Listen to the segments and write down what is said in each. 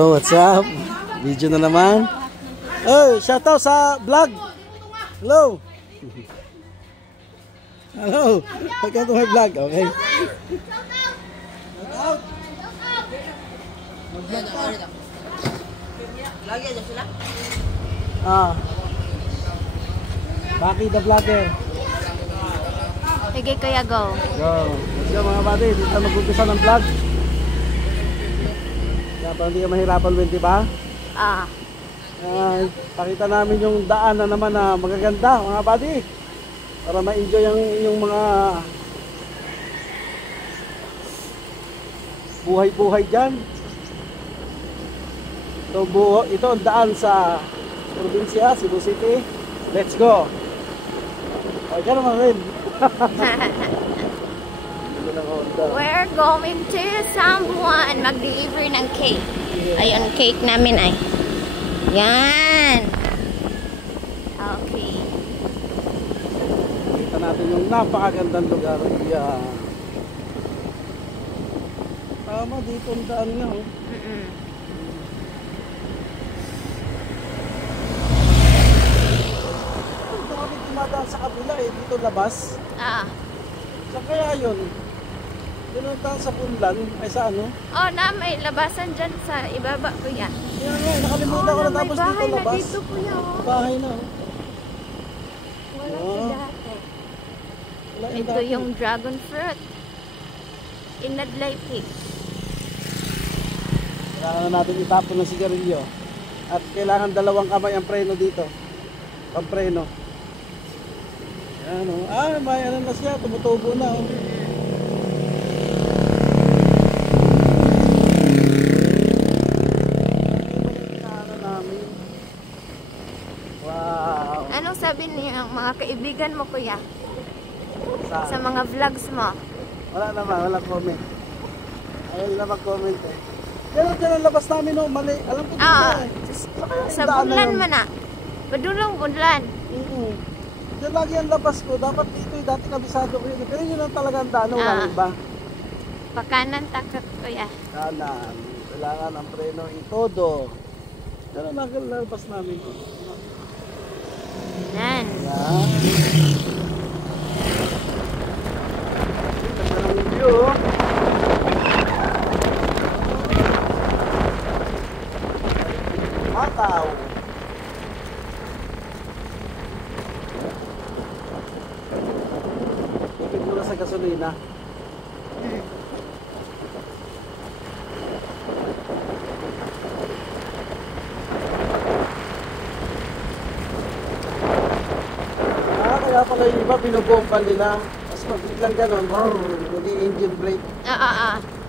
Oh, what's up? Video na naman. Oh, shout out sa vlog. Hello. Hello. Welcome to my vlog. Okay. Shout out. Mag-vlog ka. Lagi aja sila. Baki the vlogger. Sige kaya go. Go. Let's go mga buddy. Dito mag-umpisa ng vlog. Kaya pa hindi ka mahirapan, di ba? Pakita namin yung daan na naman na magaganda mga buddy. Para ma-enjoy ang inyong mga buhay-buhay dyan. Ito ang daan sa probinsya, Cebu City. Let's go. Okay ka naman rin. We're going to Sambuan mag-deliver ng cake. Ayun, cake namin ay. Yan. Okay. Kita natin yung napakagandang lugar. Yan. Tama, dito ang daan nga. Dami dumadaan sa kabila eh. Dito labas. Saan kaya yun? Dinuntahan sa Punlan, ay sa ano? Oh, na may labasan dyan sa ibaba ko yan. Yan nga, nakalimutan ko na tapos dito labas. Dito po yan. Bahay na. Wala dati. Ito yung dragon fruit. Inadlay cake. Kailangan na natin itapon ng sigarilyo. At kailangan dalawang kamay ang preno dito. Pampreno. Yan o. May ano na siya, tumutubo na o. Anong sabi niyo mga kaibigan mo kuya? Sa mga vlogs mo? Wala naman, walang comment. Ayaw na mag-comment eh. Diyan ang labas namin no, mali. Alam ko dito eh. Sa Bunlan man na. Padulong Bunlan. Diyan lagi ang labas ko. Dapat dito eh, dati kabisado ko yun. Pero yun ang talagang daan, walang iba. Pakanan takot kuya. Kanan. Kailangan ang preno itodo. Diyan ang labas namin. Yan. Ganda ng view. Mataw. Ipit muna sa gasolina. Kaya pala yung iba binubomba nila. Tapos pag biglang gano'n, hindi engine brake.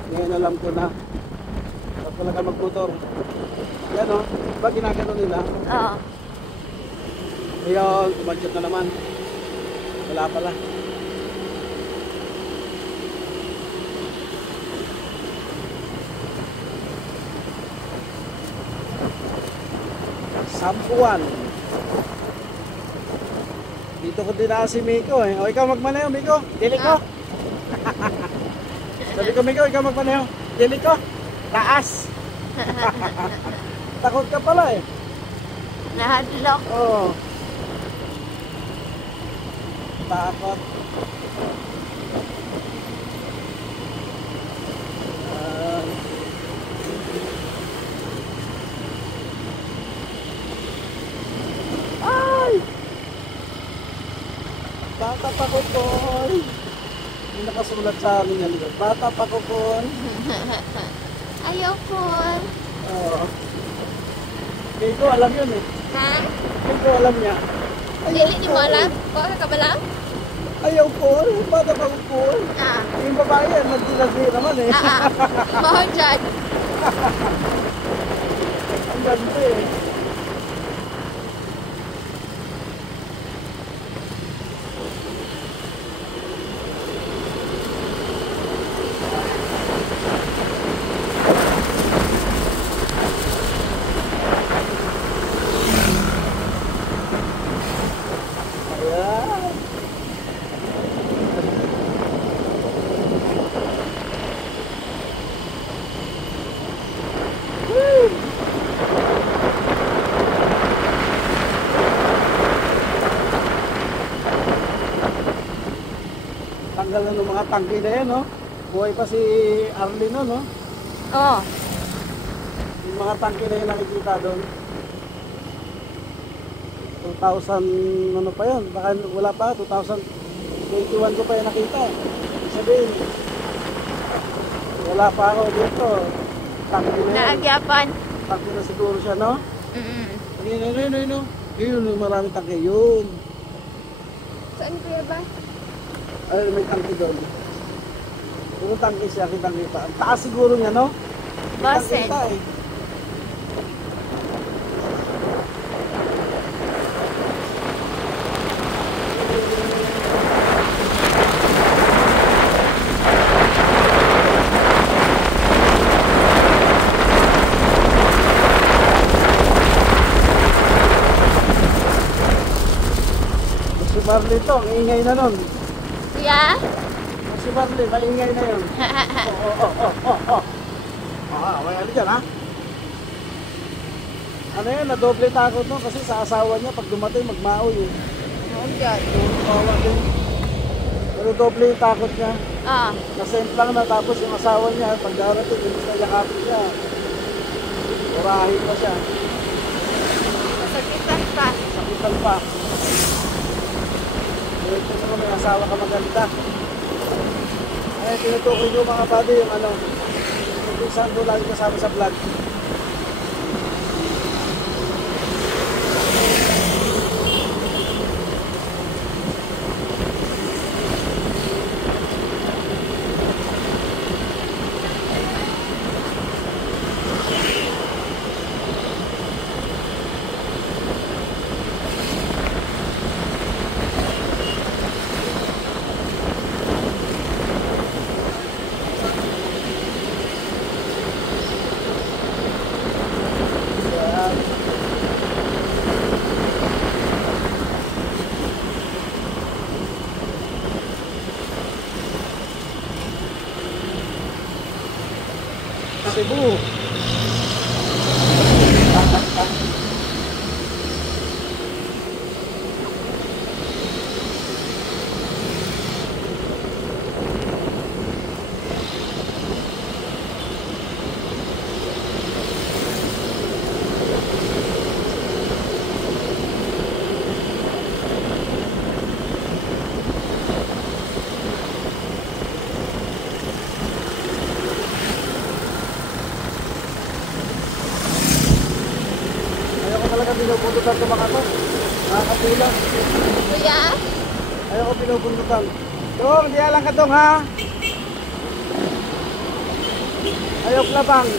Ngayon alam ko na. Tapos pala ka magmotor. Yan o, diba ginagano nila? Ngayon, kumadjot na naman. Wala pala. Sambuan. Dito ko din si Miko eh. O ikaw magmaneho, Miko. Dili ko. Sabi ko, Miko, ikaw magmaneho. Dili ko. Taas. Takot ka pala eh. Nahadlock. Oo. Takot. Ay! Bata pa ko po. Hindi nakasulat sa amin yan. Bata pa ko po. Ayaw po. Oo. Miko, alam yun eh. Ha? Miko, alam niya. Hindi mo alam? Baka ka ba lang? Ayaw po. Bata pa ko po. Yung babae yan, nagdilasi naman eh. Mahal dyan. Ang ganda eh. Woo! Natanggal na ng mga tangke na yan, no? Buhay pa si Arlene, no? Oo. Yung mga tangke na yun nakikita doon. 2000, ano pa yun? Baka wala pa, 2021 ko pa yun nakita. Sabihin, wala pa ako dito. Tangke na yan. Naagyapan. Tangke na siguro siya, no? Mm-mm. Yun, maraming tangke. Yun. Saan kuya ba? Ay, may tangke doon. Puro tangke siya, kitang kita. Ang taas siguro niya, no? Basen. Kita, eh. Si Marley to, ang ingay na nun. Kuya? Si Marley, maingay na yun. May ano dyan, ha? Ano yun, nadoble takot no? Kasi sa asawa niya, pag dumatay, magmaoy eh. Oo, dyan. Tawa din. Pero doble yung takot niya. Ah. Nasent lang na, tapos yung asawa niya, pag darating, hindi na yakapin siya. Urahin pa siya. Masakitan pa. Sakitan pa. Ito mo, may asawa ka maganda. Ay, tinutukoy nyo mga buddy yung ano, kung saan ko lagi kasama sa vlog. Cebu. Talaga binubundutan ko mga to. Nakakapila. Kuya? Ayoko binubundutan. Dong, di alang ka dong ha. Ayok labang.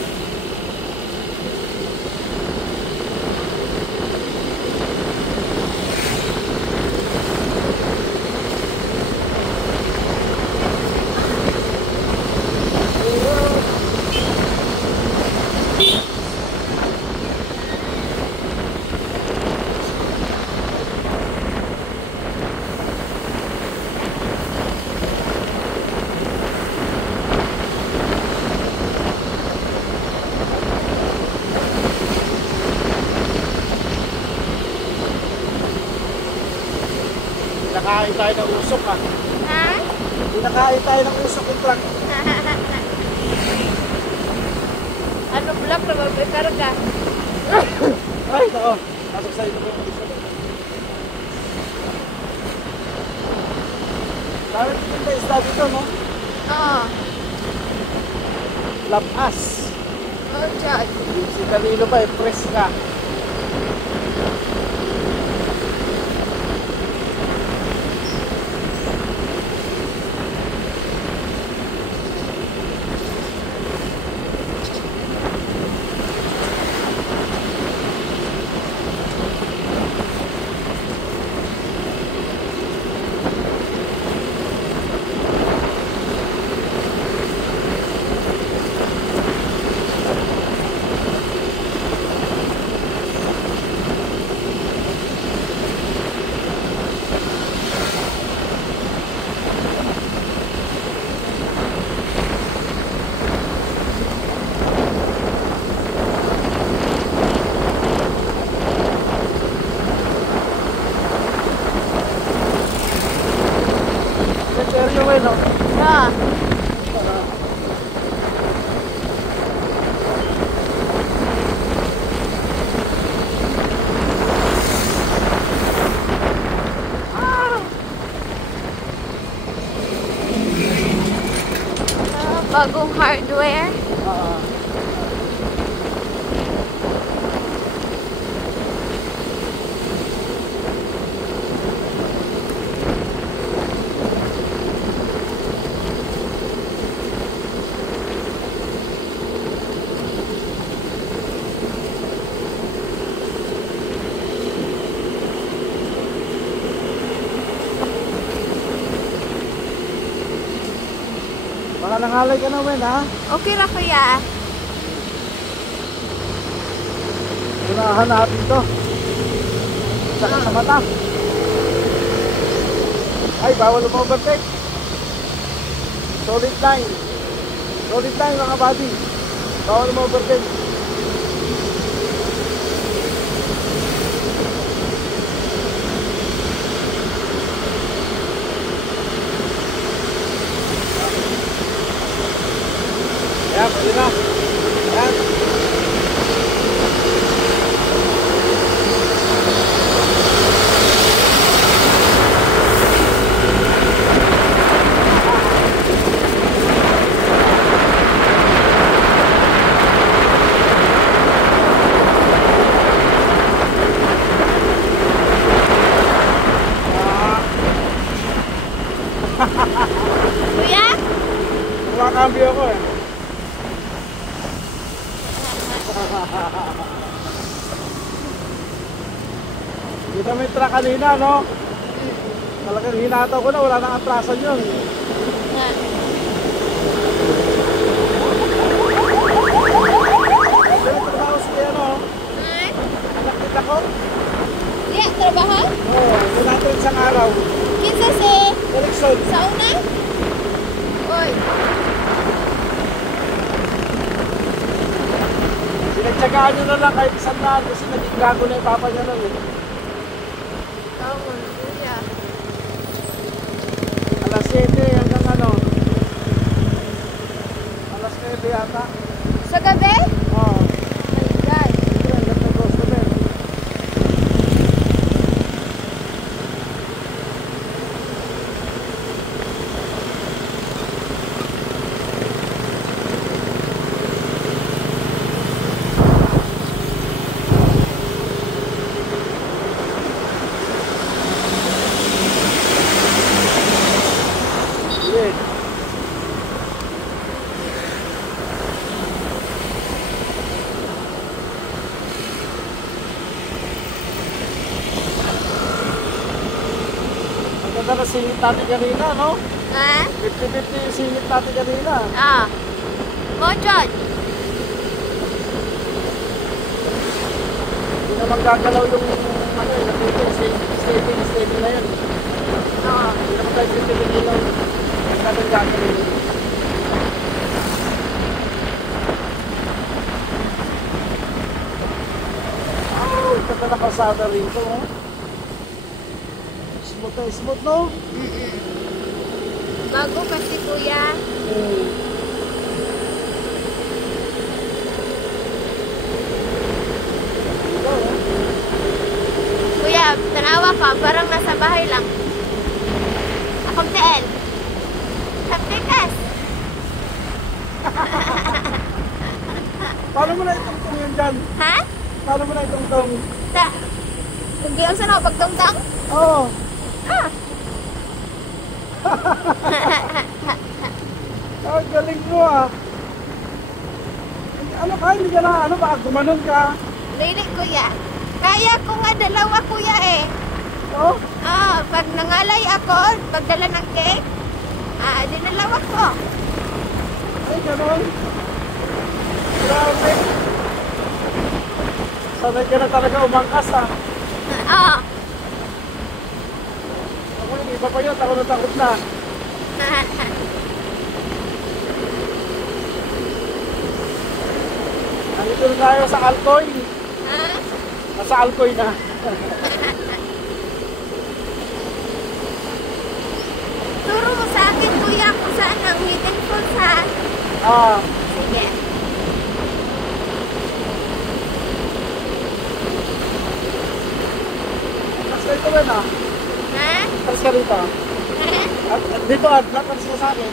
Pinakain tayo ng usok ha. Ha? Pinakain tayo ng usok yung truck. Ano block na magkakarga? Ay, nako. Pasok sa ito ko yung usok. Dami yung isda dito, no? Oo. Labas. Oo, dyan. Si Danilo pa eh, press ka. Seryo ba, no? Ah. Bagong hardware. Baka nangalay ka na, Wen, ha? Okay ra kuya. Unahan natin to. Saka sa mata. Ay, bawal umovertake. Solid line. Solid line, mga buddy. Bawal umovertake. Yan, pwede na. Yan. Kuya? Kumakambyo ako eh. Kita mo yung truck kanina, no? Talagang hinataw ko na, wala nang atrasan yun. Yan. Pero trabaho siya, no? Nakita ko? Diya, trabaho? Oo, yun natin isang araw. Kinsa si Erickson. sauna? Oy. Sinagtsagaan nyo na lang kahit isang daan kasi naging gago na yung papa niya nun eh. Tawon, kuya. Alas 7 hanggang ano? Alas 9 yata. Sa gabi? Oo. My God. Siyempre, hanggang may customer. Yes. Ang ganda na singit natin kanina, no? Ha? 50-50 yung singit natin kanina. Ah. Mo, John. Hindi naman gagalaw yung ano eh, steady na yun. Oo. Hindi naman tayo ilaw. Ang natin gagalaw yun. Ay, ganda na pasada rito, oh. Smooth na smooth, no? Bago kasi kuya. Ito, oh. Kuya, tanawa ka. Parang nasa bahay lang. Akong teen. Kaptikas. Paano mo na itungtong yun dyan? Ha? Paano mo na itungtong? Ta. Hindi ang sana pagtungtong? Oo. Ah. Ang galing mo, ah. Ano ka? Hindi ka na, ano ba? Gumanon ka? Lili kuya. Kaya ko nga dalawa kuya eh. Oh? Ah, pag nangalay ako, pagdala ng cake, dinalawa ko. Ay, ganon. Grabe. Sanay ka na talaga umangkas, ah. Ah. Ako yung iba pa yun, takot na takot na. Nandito na tayo sa Alcoy. Ah? Nasa Alcoy na. Turo mo sa akin. Ah, Sige. tas ka ito rin ah. Ha? Tas ka rito. At dito at lakas ka sa akin.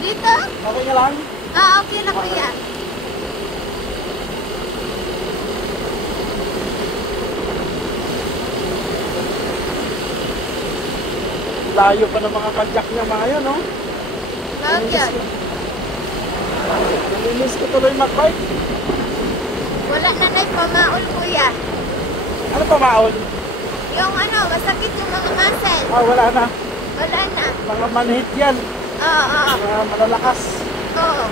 Dito? Okay ka lang? Ah, okay na kuya. Layo pa ng mga padyak niya mga yan, no? Bakit? Nalilis ko tuloy mag-bike. Wala na pamaol kuya. Ano pa maon? Yung ano, masakit yung mga muscle. Ah, wala na. Wala na. Mga manhit yan. Oo. Mga malalakas. Oo.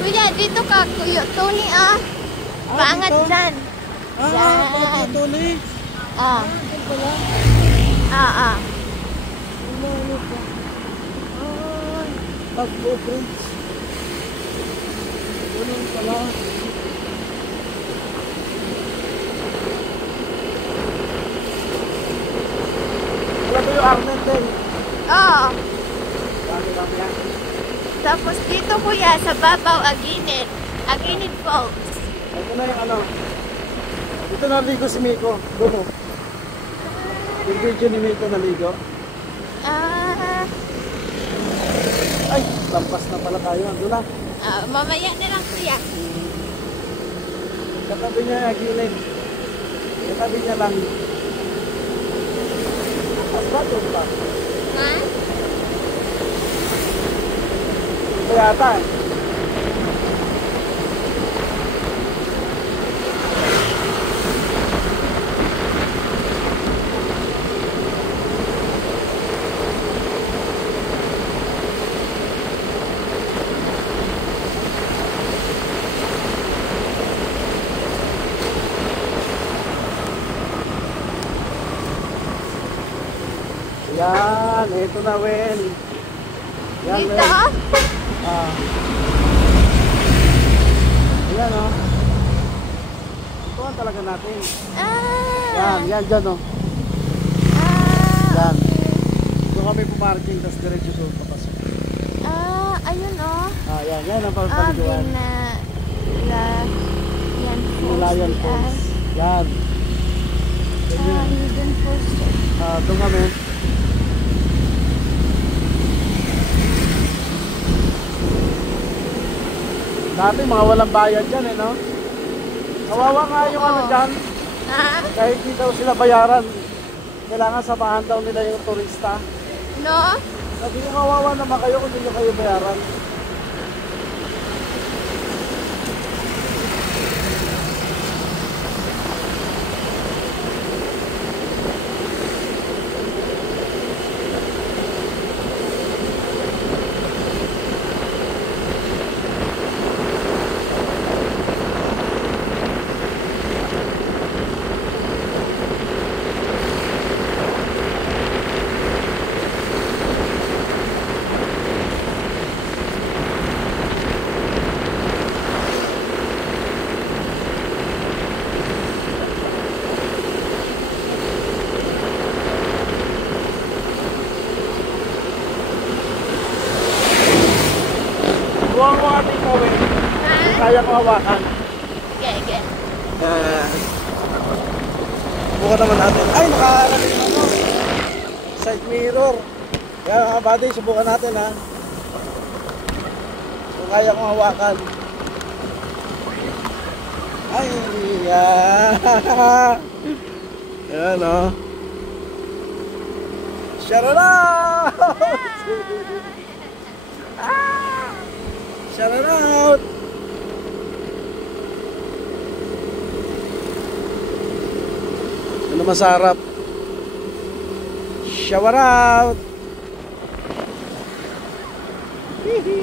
Kuya, dito ka, Kuya Tony ah. Paangat dito? dyan. Ah, Yan. pati ito ni. Oh. Yan pala. Ah. Ano pa? Ay, pag-bridge. Ganun pala. Wala ba yung Arnel din? Oo. Dami yan. Tapos dito kuya, sa babaw, Aginid. Aginid Falls. Ito na yung ano. Dito naligo si Miko. Doon o. Yung video ni Miko naligo. Ah, Ay, lampas na pala tayo. Doon na. mamaya na lang kuya. Katabi niya yung gilid. Katabi niya lang. At ba doon pa? Ha? Ito yata eh. Yan, ito na Wen. Yan, Dito? Wen. Ah. Yan o. Ito ang talaga natin. Ah. Yan dyan o. Ah. Yan. Doon kami pumarking, tapos diretso doon papasok. Ah, ayun oh. Yan ang paliguan. Yan Himalayan Falls. Yan. Hidden Falls. Doon kami. Dati mga walang bayad dyan eh, no? Kawawa nga yung ano dyan. Ah? Kahit di daw sila bayaran, kailangan samahan daw nila yung turista. No? Sabi ko, kawawa naman kayo kung hindi nyo kayo bayaran. Buwang mo ating kawin. Ha? Kaya ko hawakan. Gege. Buka naman natin. Ay, nakaharap yung ano. Side mirror. Kaya mga buddy, subukan natin ha. Kung kaya kong hawakan. Ay, yan. Yan o. Shout out! Shout out! Ano masarap? Shower out! Hihi!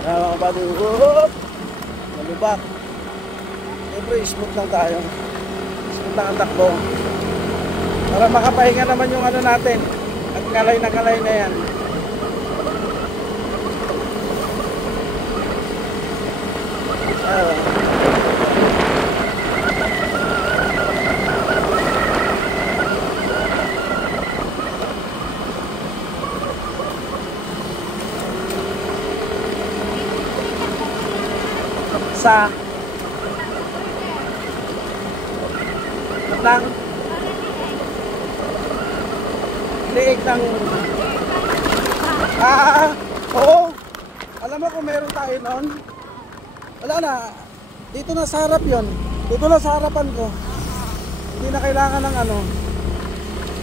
Kaya mga kapatid, whoop! Malubak. Siyempre, smooth lang tayo. Smooth lang ang takbo. Para makapahinga naman yung ano natin. At kalay na yan. Sa lang liig ng oo, alam mo kung meron tayo nun, wala na, dito na sa harap yun, dito na sa harapan ko, hindi na kailangan ng ano,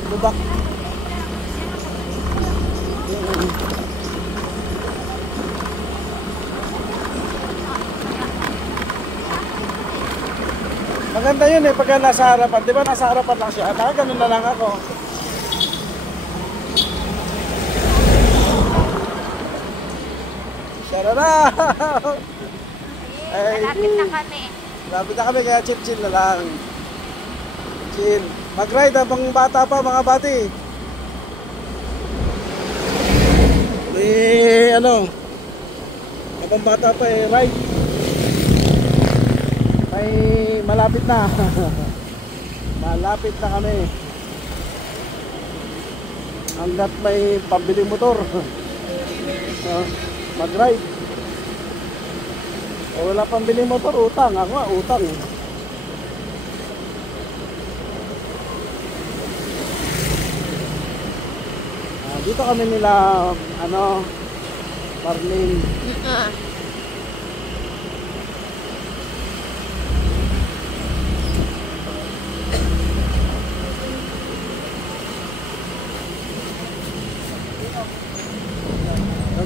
lubak. Maganda yun eh, pagka nasa harapan. Di ba nasa harapan lang siya? Ganun na lang ako. Shoutout! Malapit na kami. Malapit na kami, kaya chill na lang. Chill. Mag-ride habang bata pa, mga bati. Ano, habang bata pa ride. Ay, malapit na. Malapit na kami. Hanggat may pambiling motor. Mag-ride. O wala pambiling motor, utang. Ako nga, utang. Dito kami nila, Marlene.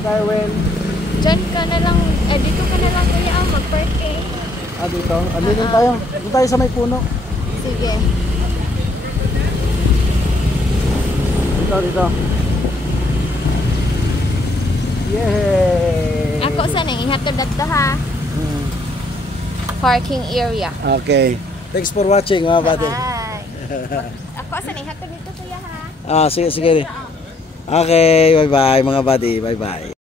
Tayo, Wen. Diyan ka na lang, dito ka na lang kuya mag-parking. Dito? Andito tayo. Dito tayo sa may puno. Sige. Dito. Yay! Ako saan ihatod dito ha? Parking area. Okay. Thanks for watching, mga buddy. Bye. Ako saan ihatod dito kuya ha? Sige. Okay, bye-bye mga buddy. Bye-bye.